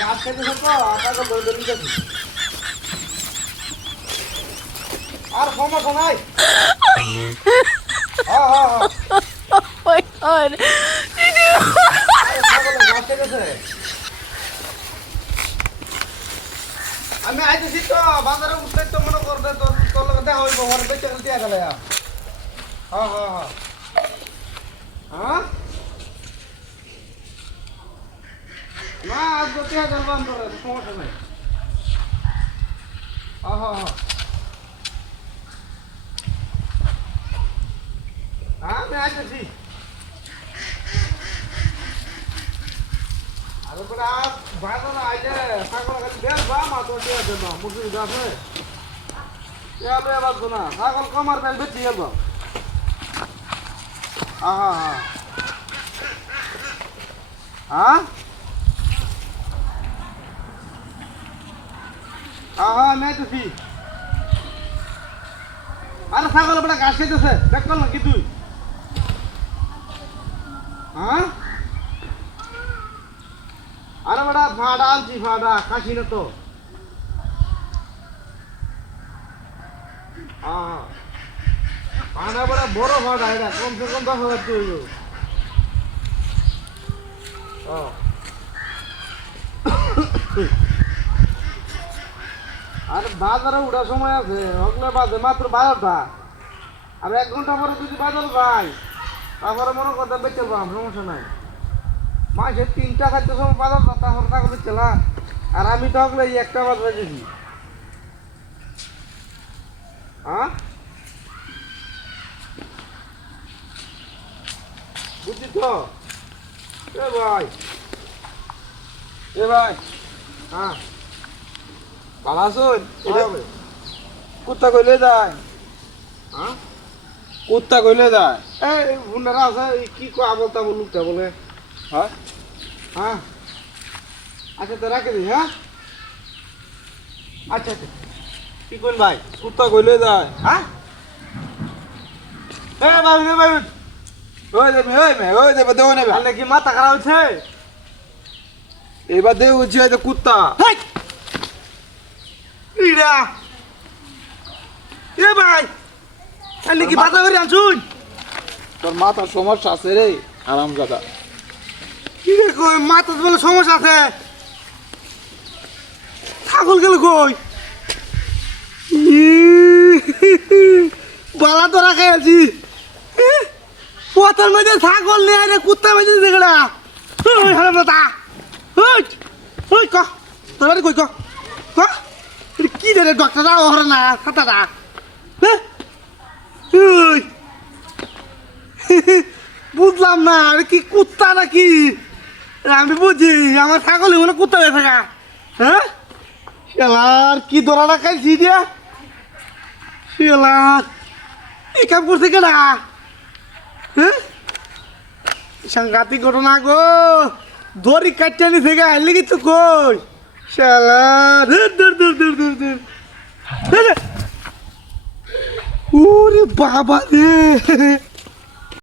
গাছ খেতেছে তো আপনাকে বলে দিতে গেছি আর সমস্যা নাই হ্যাঁ হ্যাঁ হ্যাঁ my god. গাছ খেতেছে আমি আইতেছি তো বাজারে উঠতে তো মনে করবে তোর তোর লগে দেখা হইব ওর বেচে দিয়া গেলে হ্যাঁ হ্যাঁ হ্যাঁ হ্যাঁ না আজ তো 3000 বান করে সমস্যা নাই হ্যাঁ হ্যাঁ হ্যাঁ আমি আইতেছি আরে বড় বাজার আইলে ছাগল খালি বের বা মা তো দিয়ে দেব মুরগি গাছে ইয়াবে বাজবো না ছাগল কমার বেল বেচি গেল আহা হ্যাঁ আহা নেতেছি আরে ছাগল বড় ঘাস খেতেছে দেখ কল নাকি তুই হ্যাঁ আরে বড় ফাড়া আনছি ফাড়া কাশি না তো হ্যাঁ ফাড়া বড় বড় ফাড়া এটা কমসে কম 10,000 তুই আরে বাজারে উঠার সময় আছে ওগুলো বাজে মাত্র 12টা আর 1 ঘন্টা পরে যদি বাজার যাই তারপরে মনে করতে বেঁচে পাম সমস্যা নাই মাসে 3টা খাদ্য সময় বাজার তারপরে টাকা বেঁচে না আর আমি তো ওগুলো এই 1টা বাজারে গেছি হ্যাঁ বুঝছি তো এ ভাই হ্যাঁ ভালো আছেন? কুত্তা কইলে যায় হ্যাঁ কুত্তা কইলে যায় এই বুন্ডারা আছে কি কয় বলতা লোকটা বলে হ্যাঁ হ্যাঁ আচ্ছা তো রাখে দিই হ্যাঁ আচ্ছা আচ্ছা কি কোন ভাই কুত্তা কইলে যায় হ্যাঁ এ ভাই ওই দেবে ওই দেবে দেও নেবে তাহলে কি মাথা খারাপ হচ্ছে এবার দেও হচ্ছে হয়তো কুত্তা হেই ইরা এ ভাই তাহলে কি বাধা করে আনছুন তোর মাথার সমস্যা আছে রে আরাম দাদা কি রে কই মাথা বলে সমস্যা আছে ছাগল গেল কই বালা তো রাখে আছি পথের মধ্যে ছাগল নিয়ে আরে কুত্তা বেঁচে দেখলা ওই হারাম দাদা ওই ওই ক তোর বাড়ি কই ক কি রে ডক্টররা ওহরে না খাতাটা ওই বুঝলাম না আরে কি কুত্তা নাকি আমি বুঝি আমার ছাগল মানে কুত্তা হয়ে থাকা হ্যাঁ শালার কি দোড়াটা খাইছি দিয়া শালার এই কাম করছে কেনা হ্যাঁ সাংঘাতিক ঘটনা গো দড়ি কাটতে নি থেকে আইলে কি তো কই শালার দূর ওরে বাবা রে